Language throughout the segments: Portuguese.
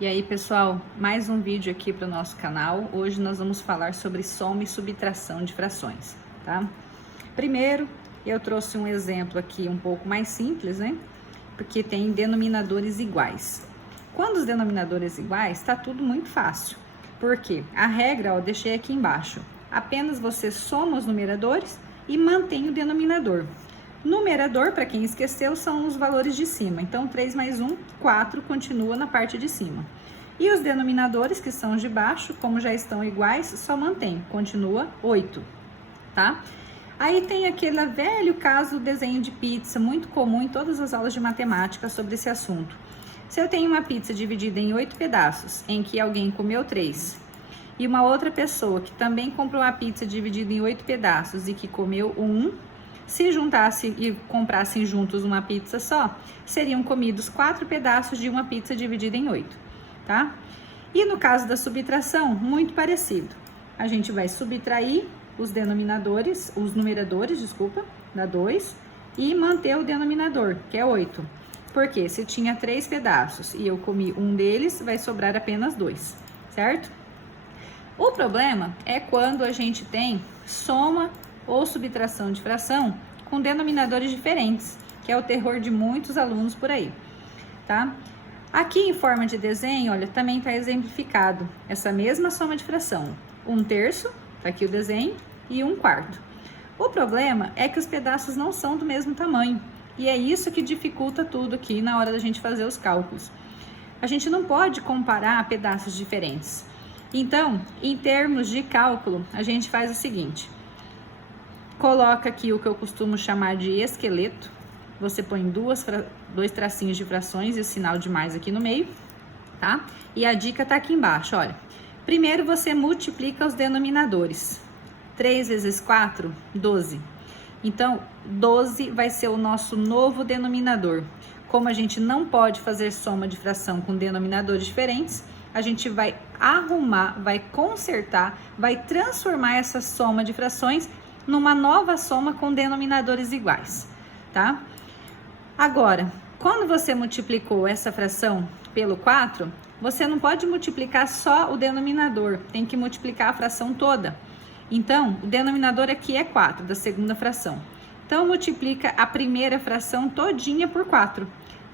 E aí, pessoal, mais um vídeo aqui para o nosso canal. Hoje nós vamos falar sobre soma e subtração de frações, tá? Primeiro, eu trouxe um exemplo aqui um pouco mais simples, né? Porque tem denominadores iguais. Quando os denominadores iguais, tá tudo muito fácil. Porque a regra, ó, eu deixei aqui embaixo. Apenas você soma os numeradores e mantém o denominador. Numerador, para quem esqueceu, são os valores de cima. Então, 3 mais 1, 4, continua na parte de cima. E os denominadores, que são os de baixo, como já estão iguais, só mantém, continua 8, tá? Aí tem aquele velho caso do desenho de pizza, muito comum em todas as aulas de matemática sobre esse assunto. Se eu tenho uma pizza dividida em 8 pedaços, em que alguém comeu 3, e uma outra pessoa que também comprou uma pizza dividida em 8 pedaços e que comeu 1, se juntassem e comprassem juntos uma pizza só, seriam comidos 4 pedaços de uma pizza dividida em 8, tá? E no caso da subtração, muito parecido. A gente vai subtrair os denominadores, os numeradores, desculpa, dá 2, e manter o denominador, que é 8. Porque se tinha 3 pedaços e eu comi um deles, vai sobrar apenas 2, certo? O problema é quando a gente tem soma ou subtração de fração com denominadores diferentes, que é o terror de muitos alunos por aí, tá? Aqui em forma de desenho, olha, também está exemplificado essa mesma soma de fração. 1/3, tá aqui o desenho, e 1/4. O problema é que os pedaços não são do mesmo tamanho, e é isso que dificulta tudo aqui na hora da gente fazer os cálculos. A gente não pode comparar pedaços diferentes. Então, em termos de cálculo, a gente faz o seguinte: coloca aqui o que eu costumo chamar de esqueleto. Você põe dois tracinhos de frações e o sinal de mais aqui no meio, tá? E a dica tá aqui embaixo, olha. Primeiro você multiplica os denominadores. 3 vezes 4, 12. Então, 12 vai ser o nosso novo denominador. Como a gente não pode fazer soma de fração com denominadores diferentes, a gente vai arrumar, vai consertar, vai transformar essa soma de frações numa nova soma com denominadores iguais, tá? Agora, quando você multiplicou essa fração pelo 4, você não pode multiplicar só o denominador, tem que multiplicar a fração toda. Então, o denominador aqui é 4, da segunda fração. Então, multiplica a primeira fração todinha por 4.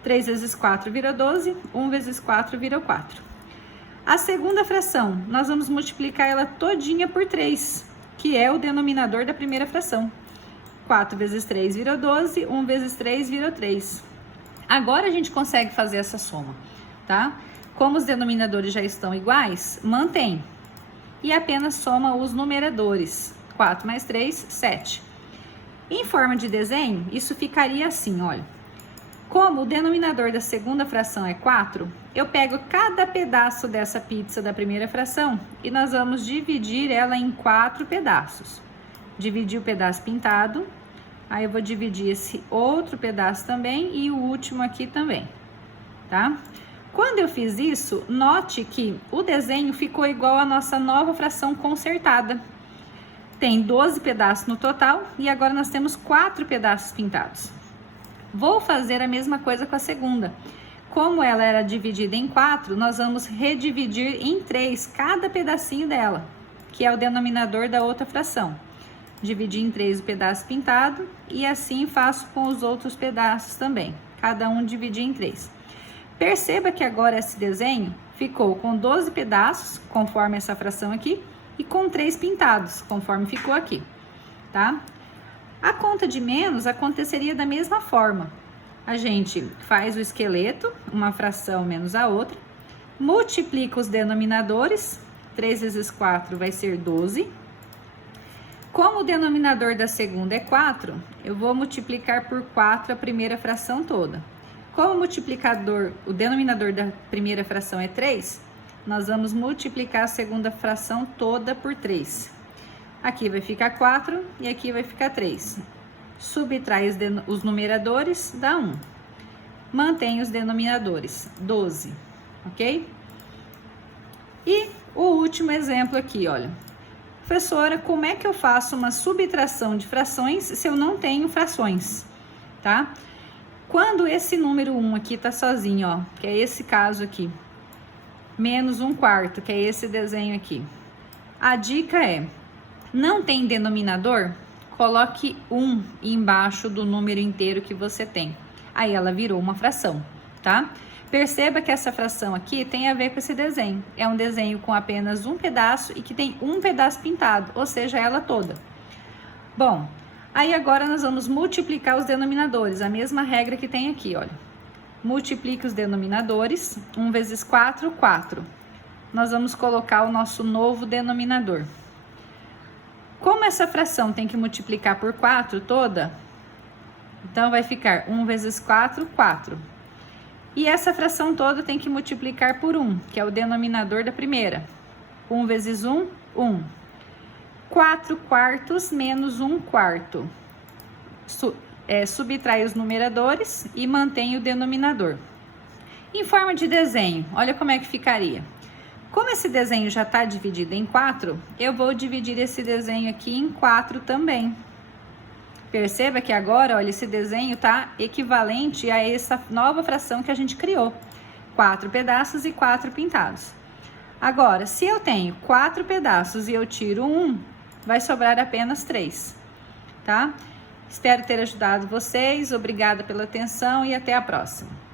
3 vezes 4 vira 12, 1 vezes 4 vira 4. A segunda fração, nós vamos multiplicar ela todinha por 3, que é o denominador da primeira fração. 4 vezes 3 vira 12, 1 vezes 3 vira 3. Agora a gente consegue fazer essa soma, tá? Como os denominadores já estão iguais, mantém. E apenas soma os numeradores. 4 mais 3, 7. Em forma de desenho, isso ficaria assim, olha. Como o denominador da segunda fração é 4, eu pego cada pedaço dessa pizza da primeira fração e nós vamos dividir ela em 4 pedaços. Dividir o pedaço pintado, aí eu vou dividir esse outro pedaço também e o último aqui também, tá? Quando eu fiz isso, note que o desenho ficou igual à nossa nova fração consertada. Tem 12 pedaços no total e agora nós temos 4 pedaços pintados. Vou fazer a mesma coisa com a segunda. Como ela era dividida em 4, nós vamos redividir em 3 cada pedacinho dela, que é o denominador da outra fração. Dividir em 3 o pedaço pintado e assim faço com os outros pedaços também. Cada um dividir em 3. Perceba que agora esse desenho ficou com 12 pedaços, conforme essa fração aqui, e com 3 pintados, conforme ficou aqui, tá? A conta de menos aconteceria da mesma forma. A gente faz o esqueleto, uma fração menos a outra, multiplica os denominadores, 3 vezes 4 vai ser 12. Como o denominador da segunda é 4, eu vou multiplicar por 4 a primeira fração toda. Como o denominador da primeira fração é 3, nós vamos multiplicar a segunda fração toda por 3. Aqui vai ficar 4 e aqui vai ficar 3. Subtrai os numeradores, dá 1. Mantém os denominadores, 12, ok? E o último exemplo aqui, olha. Professora, como é que eu faço uma subtração de frações se eu não tenho frações, tá? Quando esse número 1 aqui tá sozinho, ó, que é esse caso aqui, menos 1/4, que é esse desenho aqui. A dica é, não tem denominador? Coloque 1 embaixo do número inteiro que você tem. Aí ela virou uma fração, tá? Perceba que essa fração aqui tem a ver com esse desenho. É um desenho com apenas um pedaço e que tem um pedaço pintado, ou seja, ela toda. Bom, aí agora nós vamos multiplicar os denominadores, a mesma regra que tem aqui, olha. Multiplique os denominadores, 1 vezes 4, 4. Nós vamos colocar o nosso novo denominador. Como essa fração tem que multiplicar por 4 toda, então vai ficar 1 vezes 4, 4. E essa fração toda tem que multiplicar por 1, que é o denominador da primeira. 1 vezes 1, 1. 4/4 menos 1/4. Subtrai os numeradores e mantém o denominador. Em forma de desenho, olha como é que ficaria. Como esse desenho já está dividido em 4, eu vou dividir esse desenho aqui em 4 também. Perceba que agora, olha, esse desenho está equivalente a essa nova fração que a gente criou. 4 pedaços e 4 pintados. Agora, se eu tenho 4 pedaços e eu tiro 1, vai sobrar apenas 3, tá? Espero ter ajudado vocês, obrigada pela atenção e até a próxima.